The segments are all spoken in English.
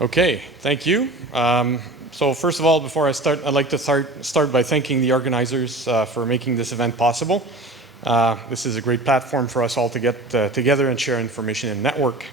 Okay, thank you. So first of all, before I start, I'd like to start by thanking the organizers for making this event possible. This is a great platform for us all to get together and share information and network.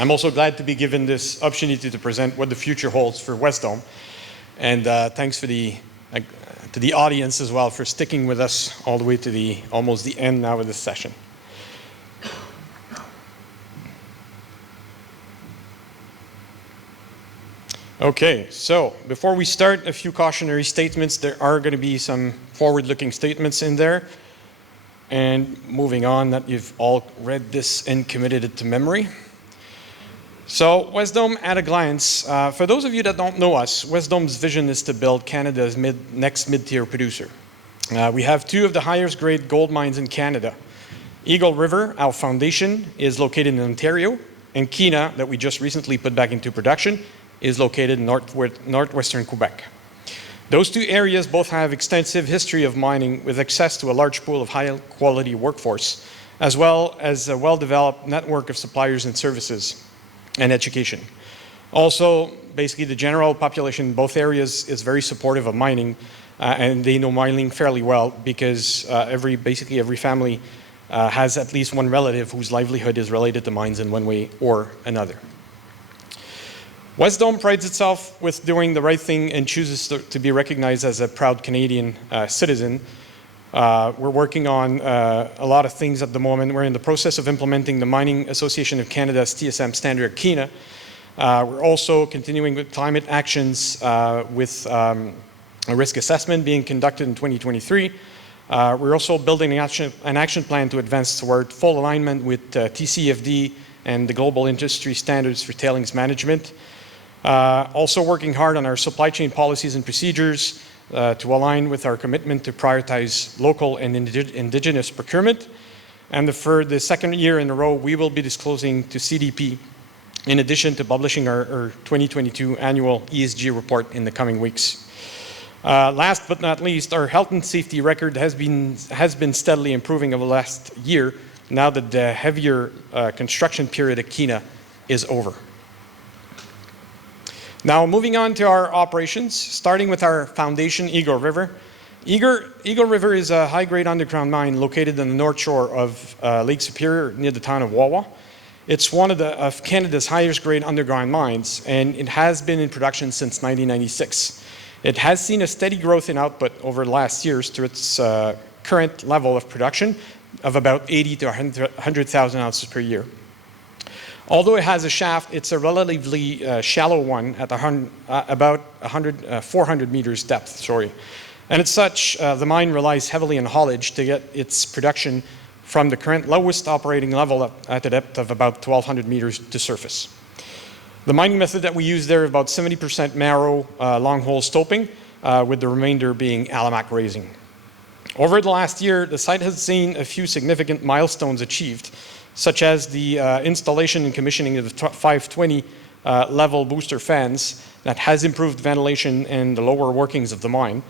I'm also glad to be given this opportunity to present what the future holds for Wesdome. And thanks to the audience as well for sticking with us all the way to almost the end now of this session. Okay, so before we start, a few cautionary statements. There are going to be some forward-looking statements in there. And moving on, that you've all read this and committed it to memory. So Wesdome at a glance. For those of you that don't know us, Wesdome's vision is to build Canada's next mid-tier producer. We have two of the highest grade gold mines in Canada. Eagle River, our foundation, is located in Ontario, and Kiena, that we just recently put back into production, is located in northwestern Quebec. Those two areas both have extensive history of mining with access to a large pool of high-quality workforce, as well as a well-developed network of suppliers and services and education. Also, basically the general population in both areas is very supportive of mining, and they know mining fairly well because basically every family has at least one relative whose livelihood is related to mines in one way or another. Wesdome prides itself with doing the right thing and chooses to be recognized as a proud Canadian citizen. We're working on a lot of things at the moment. We're in the process of implementing the Mining Association of Canada's TSM standard Kiena. We're also continuing with climate actions with a risk assessment being conducted in 2023. We're also building an action plan to advance toward full alignment with TCFD and the global industry standards for tailings management. Also working hard on our supply chain policies and procedures to align with our commitment to prioritize local and indigenous procurement. And for the second year in a row, we will be disclosing to CDP, in addition to publishing our 2022 annual ESG report in the coming weeks. Last but not least, our health and safety record has been steadily improving over the last year, now that the heavier construction period at Kiena is over. Now, moving on to our operations, starting with our foundation, Eagle River. Eagle River is a high-grade underground mine located on the north shore of Lake Superior near the town of Wawa. It's one of Canada's highest-grade underground mines, and it has been in production since 1996. It has seen a steady growth in output over the last years to its current level of production of about 80 to 100,000 ounces per year. Although it has a shaft, it's a relatively shallow one at about 400 meters depth, And as such, the mine relies heavily on haulage to get its production from the current lowest operating level at a depth of about 1,200 meters to surface. The mining method that we use there is about 70% marrow long hole stoping, with the remainder being Alimak raising. Over the last year, the site has seen a few significant milestones achieved, such as the installation and commissioning of the 520 level booster fans that has improved ventilation and the lower workings of the mine.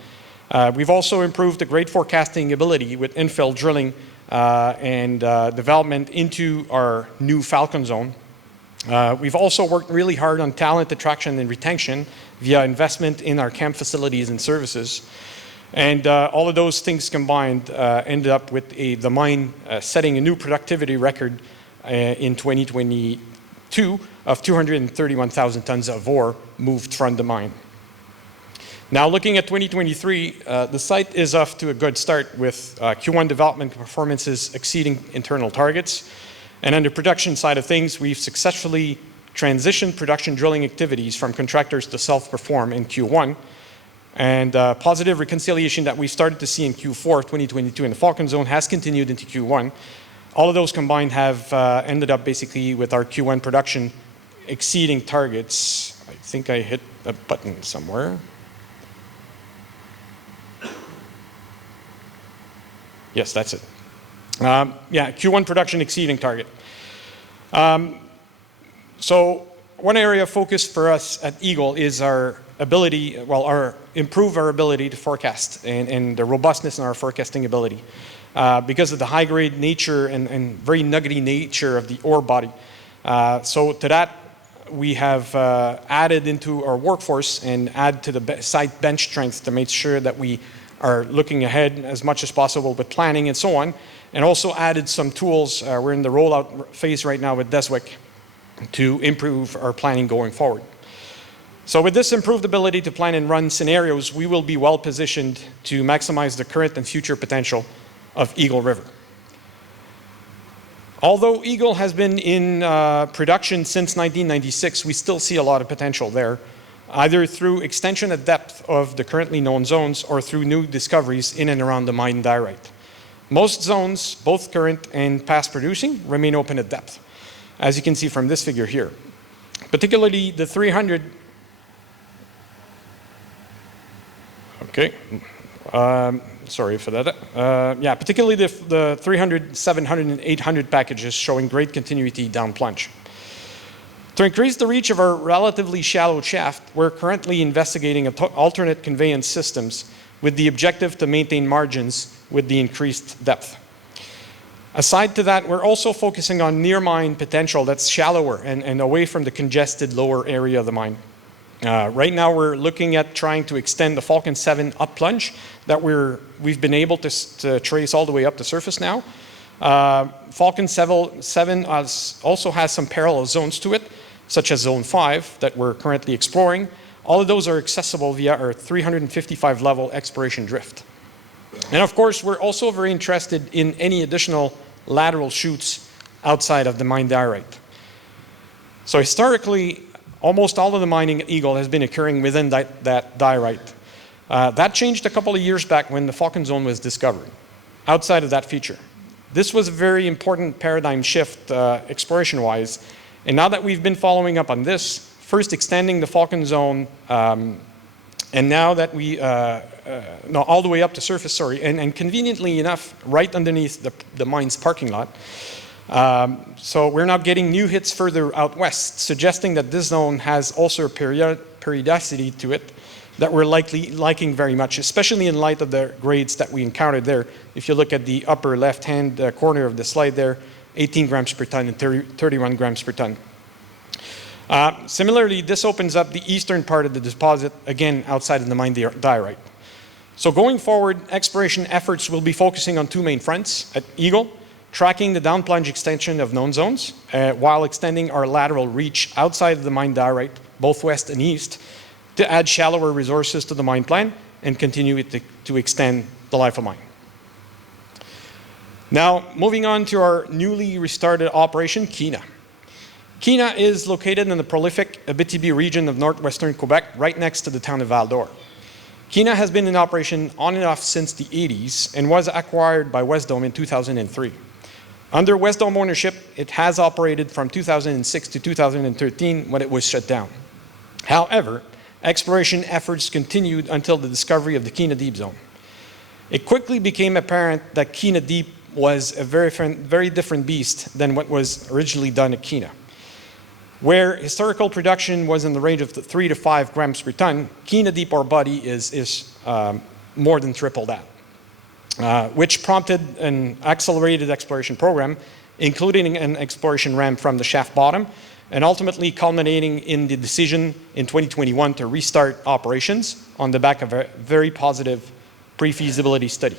We've also improved the grade forecasting ability with infill drilling and development into our new Falcon zone. We've also worked really hard on talent attraction and retention via investment in our camp facilities and services. And all of those things combined ended up with the mine setting a new productivity record in 2022 of 231,000 tons of ore moved from the mine. Now looking at 2023, the site is off to a good start with Q1 development performances exceeding internal targets. And on the production side of things, we've successfully transitioned production drilling activities from contractors to self-perform in Q1. And positive reconciliation that we started to see in Q4 of 2022 in the Falcon zone has continued into Q1. All of those combined have ended up basically with our Q1 production exceeding targets. I think I hit a button somewhere. Yes, that's it. Yeah, Q1 production exceeding target. So one area of focus for us at Eagle is our ability, improve our ability to forecast and the robustness in our forecasting ability. Because of the high-grade nature and very nuggety nature of the ore body. So to that, we have added into our workforce and add to the site bench strength to make sure that we are looking ahead as much as possible with planning and so on, and also added some tools. We're in the rollout phase right now with Deswick to improve our planning going forward. So with this improved ability to plan and run scenarios, we will be well positioned to maximize the current and future potential of Eagle River. Although Eagle has been in production since 1996, we still see a lot of potential there, either through extension at depth of the currently known zones or through new discoveries in and around the mine diorite. Most zones, both current and past producing, remain open at depth, as you can see from this figure here. Particularly the 300, sorry for that. Yeah, particularly the 300, 700, and 800 packages showing great continuity down plunge. To increase the reach of our relatively shallow shaft, we're currently investigating alternate conveyance systems with the objective to maintain margins with the increased depth. Aside to that, we're also focusing on near mine potential that's shallower and away from the congested lower area of the mine. Right now, we're looking at trying to extend the Falcon 7 up plunge that we've been able to trace all the way up to surface now. Falcon 7 also has some parallel zones to it, such as Zone 5 that we're currently exploring. All of those are accessible via our 355 level exploration drift. And of course, we're also very interested in any additional lateral chutes outside of the mine diorite. So historically, almost all of the mining at Eagle has been occurring within that diorite. That changed a couple of years back when the Falcon Zone was discovered, outside of that feature. This was a very important paradigm shift exploration-wise, and now that we've been following up on this, first extending the Falcon Zone, and now that we, no, all the way up to surface, sorry, and conveniently enough, right underneath the mine's parking lot. So we're now getting new hits further out west, suggesting that this zone has also a periodicity to it that we're liking very much, especially in light of the grades that we encountered there. If you look at the upper left-hand corner of the slide there, 18 grams per ton and 31 grams per ton. Similarly, this opens up the eastern part of the deposit, again, outside of the mine diorite. So going forward, exploration efforts will be focusing on two main fronts at Eagle, tracking the down plunge extension of known zones, while extending our lateral reach outside of the mine diorite, both west and east, to add shallower resources to the mine plan and continue to extend the life of mine. Now, moving on to our newly restarted operation, Kiena. Kiena is located in the prolific Abitibi region of northwestern Quebec, right next to the town of Val-d'Or. Kiena has been in operation on and off since the 80s and was acquired by Wesdome in 2003. Under Wesdome ownership, it has operated from 2006 to 2013 when it was shut down. However, exploration efforts continued until the discovery of the Kiena Deep zone. It quickly became apparent that Kiena Deep was a very different beast than what was originally done at Kiena. Where historical production was in the range of 3 to 5 grams per ton, Kiena Deep ore body is more than triple that, which prompted an accelerated exploration program, including an exploration ramp from the shaft bottom, and ultimately culminating in the decision in 2021 to restart operations on the back of a very positive pre-feasibility study.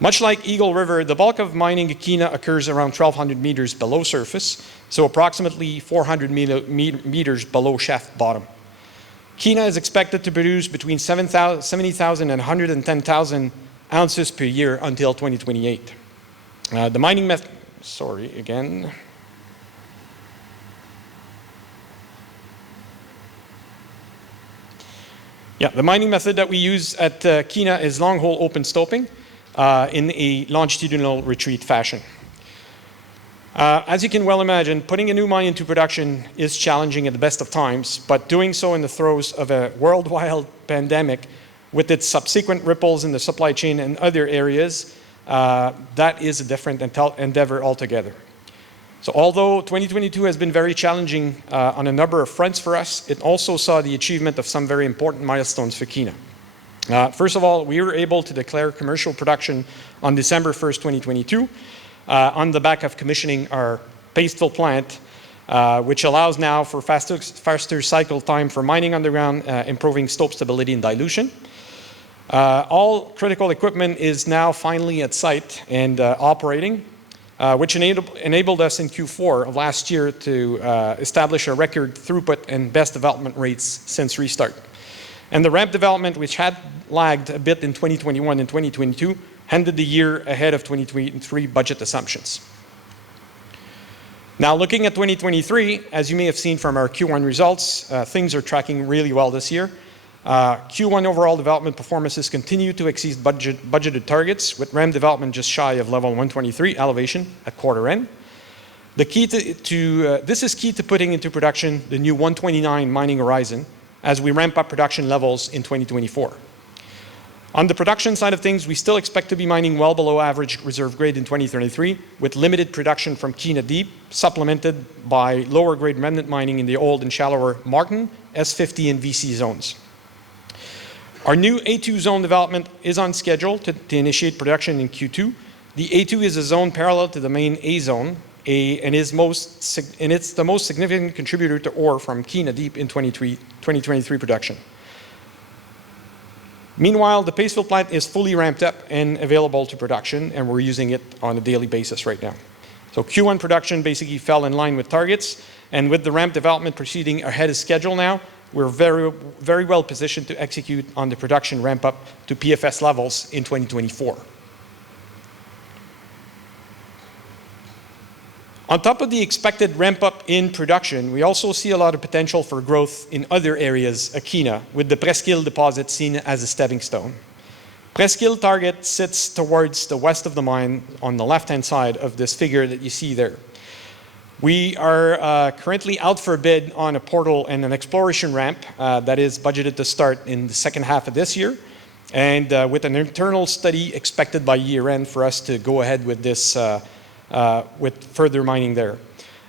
Much like Eagle River, the bulk of mining at Kiena occurs around 1,200 meters below surface, so approximately 400 meters below shaft bottom. Kiena is expected to produce between 70,000 and 110,000 ounces per year until 2028. The mining method, sorry, again. Yeah, the mining method that we use at Kiena is long hole open stoping in a longitudinal retreat fashion. As you can well imagine, putting a new mine into production is challenging at the best of times, but doing so in the throes of a worldwide pandemic with its subsequent ripples in the supply chain and other areas, that is a different endeavor altogether. So although 2022 has been very challenging on a number of fronts for us, it also saw the achievement of some very important milestones for Kiena. First of all, we were able to declare commercial production on December 1st, 2022, on the back of commissioning our paste fill plant which allows now for faster cycle time for mining underground, improving stope stability and dilution. All critical equipment is now finally at site and operating, which enabled us in Q4 of last year to establish a record throughput and best development rates since restart. And the ramp development, which had lagged a bit in 2021 and 2022, ended the year ahead of 2023 budget assumptions. Now, looking at 2023, as you may have seen from our Q1 results, things are tracking really well this year. Q1 overall development performances continue to exceed budgeted targets, with ramp development just shy of level 123 elevation at quarter end. The key this is key to putting into production the new 129 mining horizon as we ramp up production levels in 2024. On the production side of things, we still expect to be mining well below average reserve grade in 2023, with limited production from Kiena Deep, supplemented by lower grade remnant mining in the old and shallower Martin, S50 and VC zones. Our new A2 zone development is on schedule to initiate production in Q2. The A2 is a zone parallel to the main A zone, and it's the most significant contributor to ore from Kiena Deep in 2023 production. Meanwhile, the paste fill plant is fully ramped up and available to production, and we're using it on a daily basis right now. So Q1 production basically fell in line with targets, and with the ramp development proceeding ahead of schedule now, we're very well positioned to execute on the production ramp up to PFS levels in 2024. On top of the expected ramp up in production, we also see a lot of potential for growth in other areas at Kiena, with the Presqu'île deposit seen as a stepping stone. Presqu'île target sits towards the west of the mine on the left-hand side of this figure that you see there. We are currently out for a bid on a portal and an exploration ramp that is budgeted to start in the second half of this year, and with an internal study expected by year-end for us to go ahead with this with further mining there.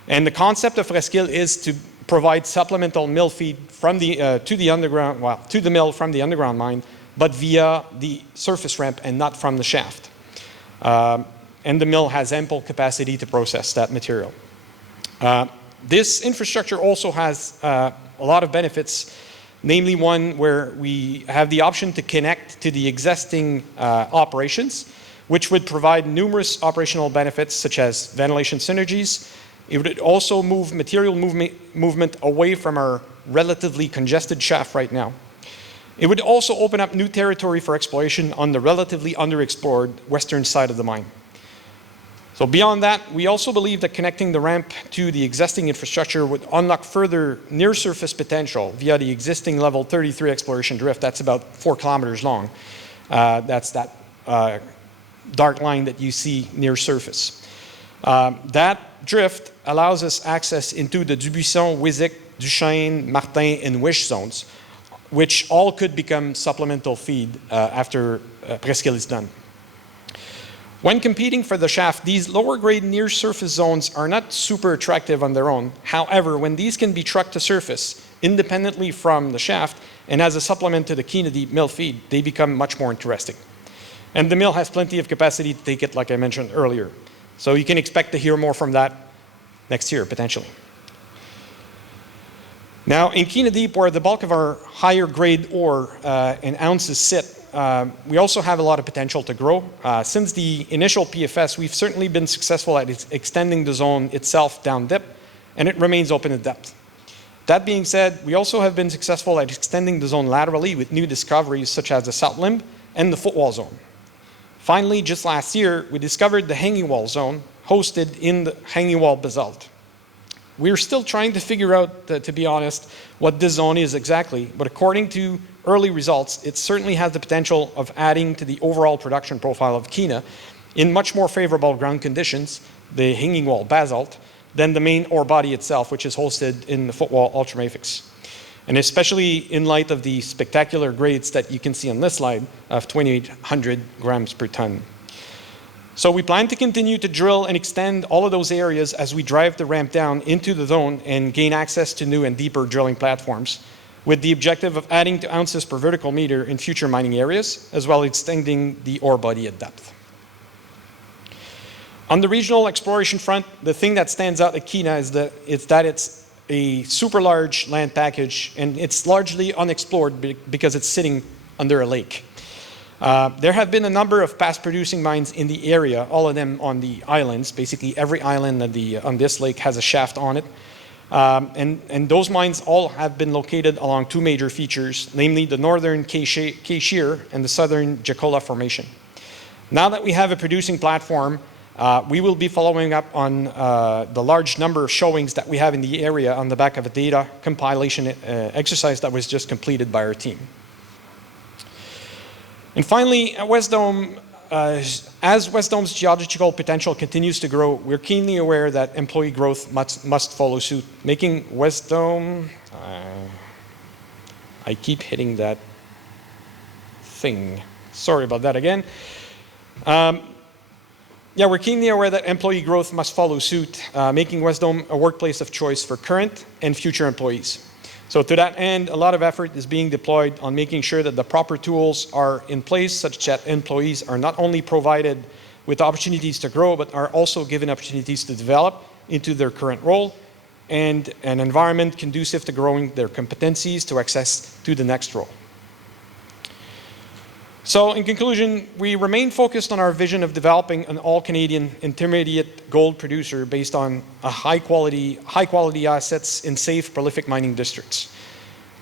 And the concept of Presqu'île is to provide supplemental mill feed from the to the mill from the underground mine, but via the surface ramp and not from the shaft. And the mill has ample capacity to process that material. This infrastructure also has a lot of benefits, namely one where we have the option to connect to the existing operations, which would provide numerous operational benefits such as ventilation synergies. It would also move material movement away from our relatively congested shaft right now. It would also open up new territory for exploration on the relatively underexplored western side of the mine. So beyond that, we also believe that connecting the ramp to the existing infrastructure would unlock further near-surface potential via the existing level 33 exploration drift. That's about 4 kilometers long. That's that dark line that you see near surface. That drift allows us access into the Dubuisson, Wizik, Duchesne, Martin, and Wish zones, which all could become supplemental feed after Presqu'île is done. When competing for the shaft, these lower grade near surface zones are not super attractive on their own. However, when these can be trucked to surface independently from the shaft and as a supplement to the Kiena Deep mill feed, they become much more interesting. And the mill has plenty of capacity to take it, like I mentioned earlier. So you can expect to hear more from that next year, potentially. Now, in Kiena Deep, where the bulk of our higher grade ore and ounces sit, we also have a lot of potential to grow. Since the initial PFS, we've certainly been successful at extending the zone itself down dip, and it remains open at depth. That being said, we also have been successful at extending the zone laterally with new discoveries such as the South Limb and the Footwall zone. Finally, just last year, we discovered the Hanging Wall zone hosted in the Hanging Wall basalt. We're still trying to figure out, to be honest, what this zone is exactly, but according to early results, it certainly has the potential of adding to the overall production profile of Kiena in much more favorable ground conditions, the Hanging Wall basalt, than the main ore body itself, which is hosted in the Footwall ultramafics. And especially in light of the spectacular grades that you can see on this slide of 2,800 grams per ton. So we plan to continue to drill and extend all of those areas as we drive the ramp down into the zone and gain access to new and deeper drilling platforms, with the objective of adding to ounces per vertical meter in future mining areas, as well as extending the ore body at depth. On the regional exploration front, the thing that stands out at Kiena is that it's a super large land package, and it's largely unexplored because it's sitting under a lake. There have been a number of past producing mines in the area, all of them on the islands. Basically, every island on this lake has a shaft on it. And those mines all have been located along two major features, namely the northern K-Shear and the southern Jacola Formation. Now that we have a producing platform, we will be following up on the large number of showings that we have in the area on the back of a data compilation exercise that was just completed by our team. And finally, at Wesdome, as Wesdome's geological potential continues to grow, we're keenly aware that employee growth must follow suit, making Wesdome, I keep hitting that thing. Sorry about that again. Yeah, we're keenly aware that employee growth must follow suit, making Wesdome a workplace of choice for current and future employees. So to that end, a lot of effort is being deployed on making sure that the proper tools are in place such that employees are not only provided with opportunities to grow, but are also given opportunities to develop into their current role and an environment conducive to growing their competencies to access to the next role. So in conclusion, we remain focused on our vision of developing an all-Canadian intermediate gold producer based on a high quality assets in safe, prolific mining districts.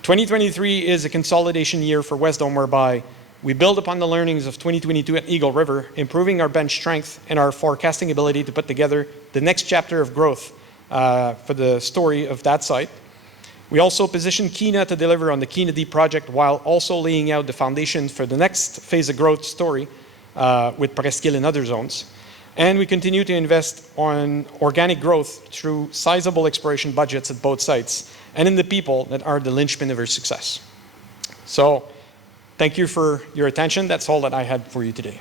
2023 is a consolidation year for Wesdome, whereby we build upon the learnings of 2022 at Eagle River, improving our bench strength and our forecasting ability to put together the next chapter of growth for the story of that site. We also position Kiena to deliver on the Kiena Deep project while also laying out the foundation for the next phase of growth story with Presqu'île and other zones. And we continue to invest on organic growth through sizable exploration budgets at both sites and in the people that are the linchpin of our success. So thank you for your attention. That's all that I had for you today.